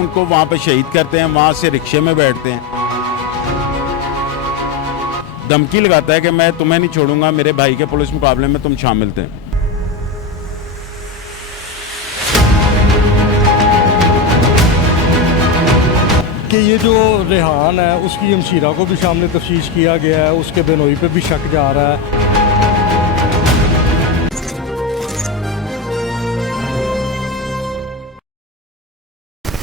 उनको वहाँ पे शहीद करते हैं, वहाँ से रिक्शे में बैठते हैं, धमकी लगाता है कि मैं तुम्हें नहीं छोड़ूंगा, मेरे भाई के पुलिस मुकाबले में तुम शामिल थे। कि ये जो रेहान है उसकी हमशीरा को भी सामने तफ्तीश किया गया है, उसके बेनोई पे भी शक जा रहा है।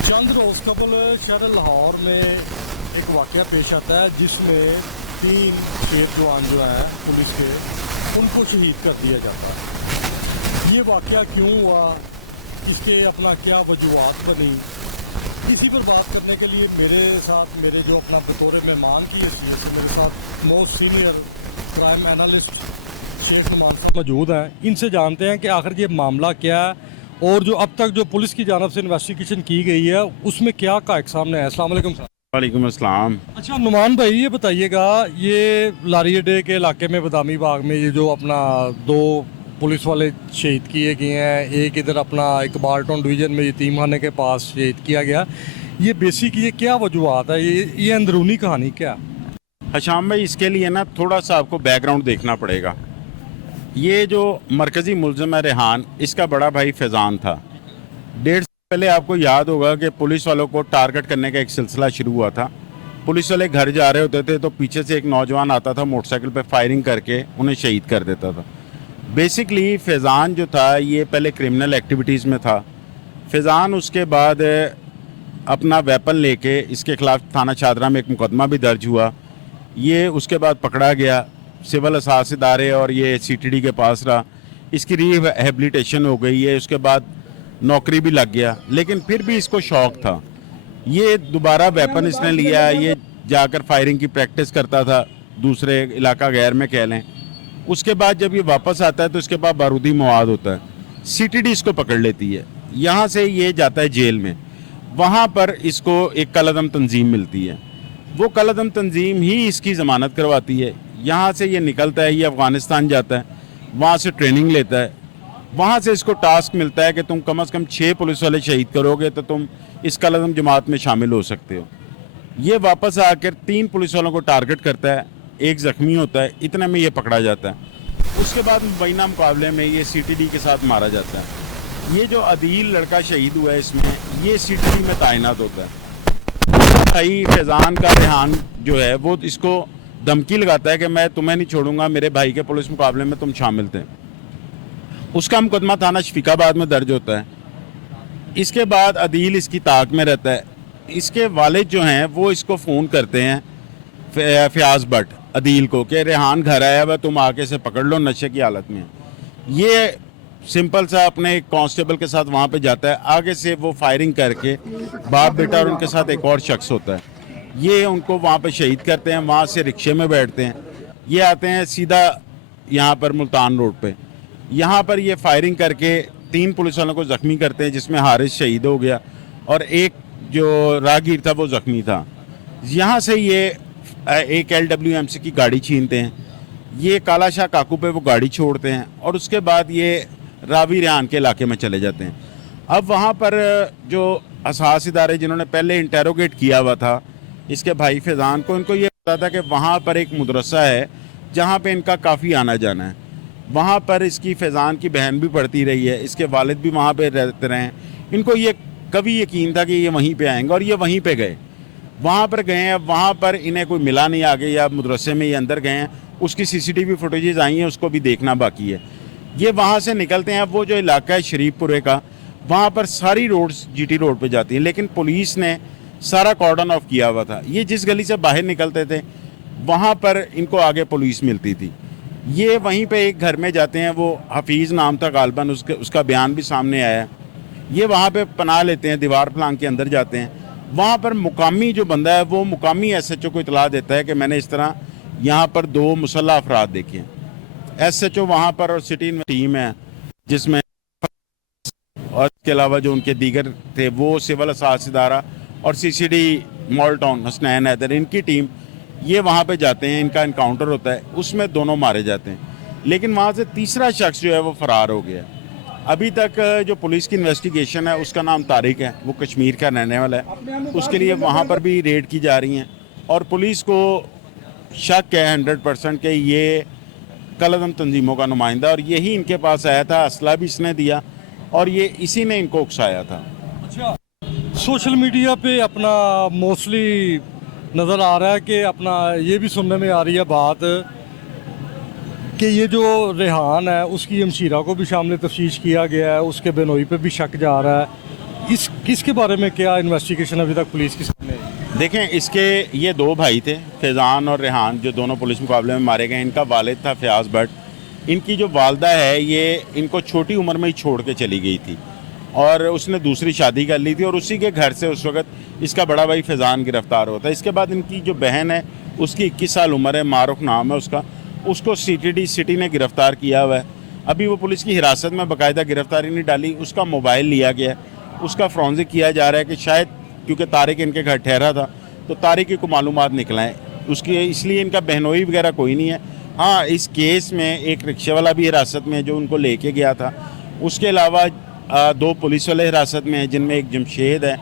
चंद रोज़ कबल शहर लाहौर में एक वाक़या पेश आता है जिसमें 3 शेर जवान जो है पुलिस के, उनको शहीद कर दिया जाता है। ये वाक़या क्यों हुआ, इसके अपना क्या वजूहात बनी, इसी पर बात करने के लिए मेरे साथ मेरे जो अपना बतौर मेहमान की हैसियत से मेरे साथ most senior crime analyst Sheikh Numan मौजूद हैं। इनसे जानते हैं कि आखिर ये मामला क्या है और जो अब तक जो पुलिस की जानब से इन्वेस्टिगेशन की गई है उसमें क्या कायक सामने है। अस्सलाम वालेकुम सर। वालेकुम अस्सलाम। अच्छा नुमान भाई, ये बताइएगा, ये लारी अड्डे के इलाके में बदामी बाग में ये जो अपना 2 पुलिस वाले शहीद किए गए हैं, एक इधर अपना इकबाल टाउन डिवीज़न में यतीम खाने के पास शहीद किया गया, ये बेसिक ये क्या वजूहत है, ये अंदरूनी कहानी क्या? हशाम भाई, इसके लिए ना थोड़ा सा आपको बैकग्राउंड देखना पड़ेगा। ये जो मरकज़ी मुलज़िम है रेहान, इसका बड़ा भाई फैज़ान था। 1.5 साल पहले आपको याद होगा कि पुलिस वालों को टारगेट करने का एक सिलसिला शुरू हुआ था। पुलिस वाले घर जा रहे होते थे तो पीछे से एक नौजवान आता था, मोटरसाइकिल पर फायरिंग करके उन्हें शहीद कर देता था। बेसिकली फैज़ान जो था ये पहले क्रिमिनल एक्टिविटीज़ में था। फैज़ान उसके बाद अपना वेपन लेके इसके ख़िलाफ़ थाना शादरा में एक मुकदमा भी दर्ज हुआ। ये उसके बाद पकड़ा गया सिविल असास इदारे और ये सीटीडी के पास रहा। इसकी रिहेबिलिटेशन हो गई है, उसके बाद नौकरी भी लग गया, लेकिन फिर भी इसको शौक़ था। ये दोबारा वेपन इसने लिया, ये जाकर फायरिंग की प्रैक्टिस करता था दूसरे इलाका गैर में कह लें। उसके बाद जब ये वापस आता है तो इसके पास बारूदी मवाद होता है। सीटीडी इसको पकड़ लेती है, यहाँ से ये जाता है जेल में। वहाँ पर इसको एक कलअदम तंजीम मिलती है, वो कलअदम तंजीम ही इसकी ज़मानत करवाती है। यहाँ से ये निकलता है, ये अफ़गानिस्तान जाता है, वहाँ से ट्रेनिंग लेता है। वहाँ से इसको टास्क मिलता है कि तुम कम से कम 6 पुलिस वाले शहीद करोगे तो तुम इस कलअदम जमात में शामिल हो सकते हो। ये वापस आकर 3 पुलिस वालों को टारगेट करता है, एक ज़ख्मी होता है, इतने में ये पकड़ा जाता है। उसके बाद मुबैना मुकाबले में ये सीटीडी के साथ मारा जाता है। ये जो अदील लड़का शहीद हुआ है इसमें, ये सीटीडी में तैनात होता है। भाई फैज़ान का रेहान जो है वो इसको धमकी लगाता है कि मैं तुम्हें नहीं छोड़ूंगा, मेरे भाई के पुलिस मुकाबले में तुम शामिल थे। उसका मुकदमा थाना शफीकाबाद में दर्ज होता है। इसके बाद अदील इसकी ताक में रहता है। इसके वालिद जो हैं वो इसको फ़ोन करते हैं फ़याज़ भट्ट अदील को कि रेहान घर आया हुआ, तुम आके से पकड़ लो, नशे की हालत में। ये सिंपल सा अपने एक कांस्टेबल के साथ वहाँ पे जाता है। आगे से वो फायरिंग करके बाप बेटा और उनके साथ एक और शख्स होता है, ये उनको वहाँ पे शहीद करते हैं। वहाँ से रिक्शे में बैठते हैं, ये आते हैं सीधा यहाँ पर मुल्तान रोड पे। यहाँ पर ये फायरिंग करके 3 पुलिस वालों को ज़ख्मी करते हैं, जिसमें हारिस शहीद हो गया और एक जो राहगीर था वो ज़ख्मी था। यहाँ से ये एक LWMC की गाड़ी छीनते हैं, ये काला शाह काकू पे वो गाड़ी छोड़ते हैं और उसके बाद ये रावी रेहान के इलाके में चले जाते हैं। अब वहाँ पर जो असास इदारे जिन्होंने पहले इंटेरोगेट किया हुआ था इसके भाई फैज़ान को, इनको ये पता था कि वहाँ पर एक मदरसा है जहाँ पे इनका काफ़ी आना जाना है। वहाँ पर इसकी फैज़ान की बहन भी पढ़ती रही है, इसके वालिद भी वहाँ पे रहते रहे हैं। इनको ये कभी यकीन था कि ये वहीं पे आएंगे और ये वहीं पे गए। वहाँ पर गए हैं, वहाँ पर इन्हें कोई मिला नहीं आगे, या मदरसे में ये अंदर गए हैं, उसकी CCTV फुटेजेस आई हैं, उसको भी देखना बाकी है। ये वहाँ से निकलते हैं। अब वो जो इलाका है शरीफपुरे का, वहाँ पर सारी रोड्स GT रोड पे जाती हैं, लेकिन पुलिस ने सारा कॉर्डन ऑफ किया हुआ था। ये जिस गली से बाहर निकलते थे वहाँ पर इनको आगे पुलिस मिलती थी। ये वहीं पे एक घर में जाते हैं, वो हफीज़ नाम था गालबन, उसका बयान भी सामने आया। ये वहाँ पे पनाह लेते हैं, दीवार फलांग के अंदर जाते हैं। वहाँ पर मुकामी जो बंदा है वो मुकामी SHO को इतला देता है कि मैंने इस तरह यहाँ पर 2 मुसल्लह अफराद देखे हैं। SHO वहाँ पर और सिटी टीम है जिसमें, और इसके अलावा जो उनके दीगर थे वो सिविल असास इदारा और CCD mall town Hasnain Haider, इनकी टीम ये वहाँ पे जाते हैं। इनका इनकाउंटर होता है, उसमें दोनों मारे जाते हैं, लेकिन वहाँ से तीसरा शख्स जो है वो फ़रार हो गया। अभी तक जो पुलिस की इन्वेस्टिगेशन है उसका नाम तारिक है, वो कश्मीर का रहने वाला है। उसके लिए वहाँ पर भी रेड की जा रही हैं और पुलिस को शक है 100% कि ये कलअदम तंजीमों का नुमाइंदा, और यही इनके पास आया था, असला भी इसने दिया और ये इसी ने इनको उकसाया था। अच्छा, सोशल मीडिया पे अपना मोस्टली नज़र आ रहा है कि अपना ये भी सुनने में आ रही है बात कि ये जो रेहान है उसकी हमशीरा को भी शामिल तफ्तीश किया गया है, उसके बेनोई पे भी शक जा रहा है। इसके बारे में क्या इन्वेस्टिगेशन अभी तक पुलिस के सामने है? देखें, इसके ये दो भाई थे, फैज़ान और रेहान, जो दोनों पुलिस मुकाबले में मारे गए। इनका वालिद था फयाज़ भट्ट। इनकी जो वालदा है ये इनको छोटी उम्र में ही छोड़ के चली गई थी और उसने दूसरी शादी कर ली थी और उसी के घर से उस वक्त इसका बड़ा भाई फैज़ान गिरफ़्तार होता है। इसके बाद इनकी जो बहन है उसकी 21 साल उम्र है, मारूफ नाम है उसका, उसको CTD सिटी ने गिरफ़्तार किया हुआ है। अभी वो पुलिस की हिरासत में बाकायदा गिरफ़्तारी नहीं डाली, उसका मोबाइल लिया गया है, उसका फोरेंसिक किया जा रहा है कि शायद क्योंकि तारिक इनके घर ठहरा था तो तारिक की को मालूमात निकलाएँ उसकी, इसलिए इनका बहनोई वगैरह कोई नहीं है। हाँ, इस केस में एक रिक्शे वाला भी हिरासत में है जो उनको लेके गया था। उसके अलावा 2 पुलिस वाले हिरासत में हैं जिनमें एक जमशेद है।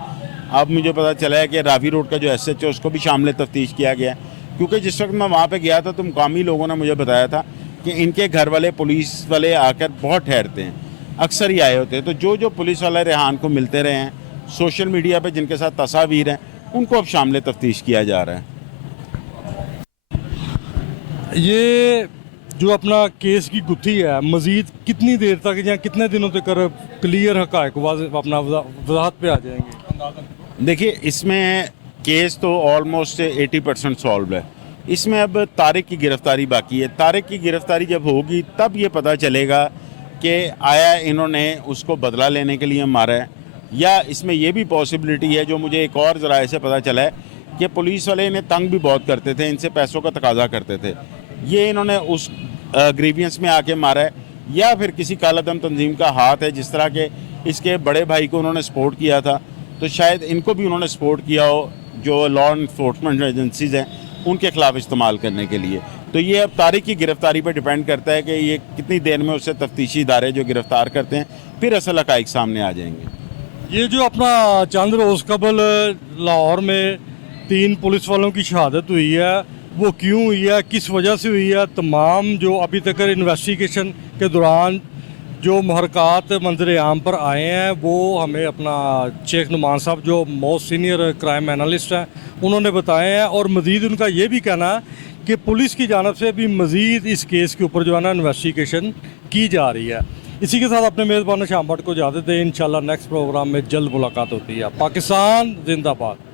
अब मुझे पता चला है कि रावी रोड का जो SH है उसको भी शामिल तफ्तीश किया गया है, क्योंकि जिस वक्त मैं वहाँ पे गया था तो मुकामी लोगों ने मुझे बताया था कि इनके घर वाले पुलिस वाले आकर बहुत ठहरते हैं, अक्सर ही आए होते हैं। तो जो पुलिस वाले रेहान को मिलते रहे हैं सोशल मीडिया पे, जिनके साथ तस्वीर हैं, उनको अब शामिल तफ्तीश किया जा रहा है। ये जो अपना केस की गुत्थी है मज़ीद कितनी देर तक या कितने दिनों तक क्लियर हक़ाइक़ अपना वजाहत पे आ जाएंगे? देखिए, इसमें केस तो ऑलमोस्ट 80% सॉल्व है। इसमें अब तारिक की गिरफ़्तारी बाकी है। तारिक की गिरफ़्तारी जब होगी तब ये पता चलेगा कि आया इन्होंने उसको बदला लेने के लिए मारा है, या इसमें ये भी पॉसिबिलिटी है, जो मुझे एक और ज़राए से पता चला है, कि पुलिस वाले इन्हें तंग भी बहुत करते थे, इनसे पैसों का तकाजा करते थे। ये इन्होंने उस ग्रीवियंस में आके मारा है, या फिर किसी कालादम तंजीम का हाथ है। जिस तरह के इसके बड़े भाई को उन्होंने सपोर्ट किया था तो शायद इनको भी उन्होंने सपोर्ट किया हो, जो लॉ इन्फोर्समेंट एजेंसीज़ हैं उनके खिलाफ इस्तेमाल करने के लिए। तो ये अब तारिक की गिरफ़्तारी पर डिपेंड करता है कि ये कितनी देर में उससे तफ्तीशी इदारे जो गिरफ़्तार करते हैं, फिर असल हक़ाइक़ सामने आ जाएंगे। ये जो अपना चंद रोज़ कबल लाहौर में 3 पुलिस वालों की शहादत हुई है, वो क्यों हुई है, किस वजह से हुई है, तमाम जो अभी तक इन्वेस्टिगेशन के दौरान जो महरक़ात मंजर आम पर आए हैं वो हमें अपना शेख नुमान साहब जो मोस्ट सीनियर क्राइम एनालिस्ट हैं उन्होंने बताए हैं। और मज़ीद उनका ये भी कहना है कि पुलिस की जानब से भी मज़ीद इस केस के ऊपर जो है ना इन्वेस्टिगेशन की जा रही है। इसी के साथ अपने मेज़बान शाम भट्ट को इजाज़त दें। इंशाल्लाह नेक्स्ट प्रोग्राम में जल्द मुलाकात होती है। पाकिस्तान जिंदाबाद।